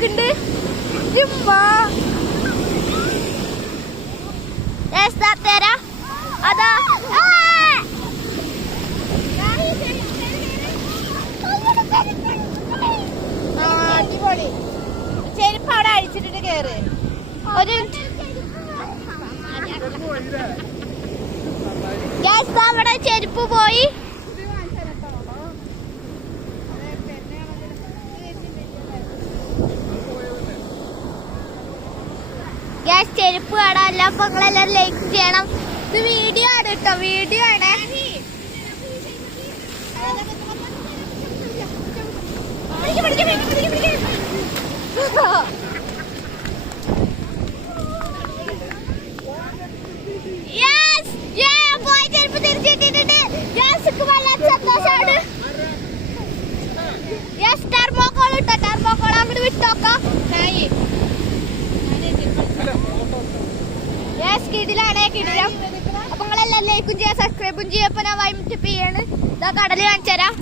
കളിക്കുന്നുണ്ട്. അതാ അടിപൊളി. ചെരുപ്പ് അവിടെ അഴിച്ചിട്ട് കേറ്. ഒരു അവിടെ ചെരുപ്പ് പോയി. ചെരുപ്പ് കാണാനല്ല. അപ്പൊ നിങ്ങളെല്ലാരും ലൈക്ക് ചെയ്യണം. ഇത് വീഡിയോ ആണ് കേട്ടോ, വീഡിയോ ആണ്. ചെരുപ്പ് തിരിച്ചിട്ടിട്ടുണ്ട്. സന്തോഷമാണ്. ടെർമോക്കോൾ ഇട്ടോ, ടെർമോക്കോൾ അങ്ങോട്ട് വിട്ടോക്കോ. കിടിലാണ്, കിടിലം. അപ്പൊ നിങ്ങളെല്ലാം ലൈക്കും ചെയ്യാം, സബ്സ്ക്രൈബും ചെയ്യാം. അപ്പൊ ഞാൻ വൈകിട്ട് ചെയ്യാണ്. ഇതാ കടല് കാണിച്ചു തരാം.